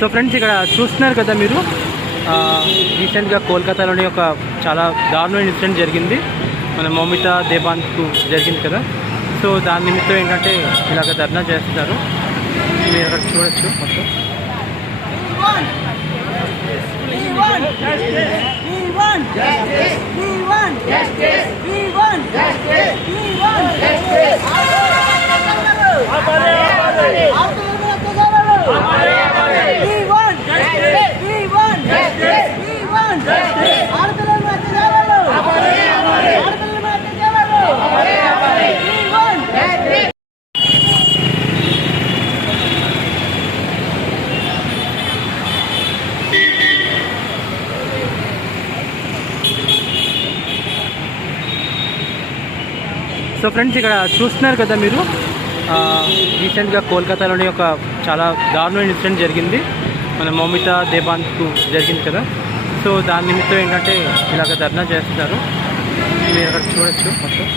So friends, ఇక్కడ చూస్తున్నారు కదా మీరు, రీసెంట్గా కోల్కతాలోని ఒక చాలా దారుణమైన ఇన్సిడెంట్ జరిగింది. మన మౌమిత దేబాన్కు జరిగింది కదా. సో దాని నిమిత్తం ఏంటంటే ఇలాగ ధర్నా చేస్తున్నారు. మీరు అక్కడ చూడొచ్చు మొత్తం. సో ఫ్రెండ్స్, ఇక్కడ చూస్తున్నారు కదా మీరు, రీసెంట్గా కోల్కతాలోని ఒక చాలా దారుణమైన ఇన్సిడెంట్ జరిగింది. మన మౌమిత దేబాన్కు జరిగింది కదా. సో దాని నిమిత్తం ఏంటంటే ఇలాగ ధర్నా చేస్తున్నారు. మీరు అక్కడ చూడొచ్చు మొత్తం.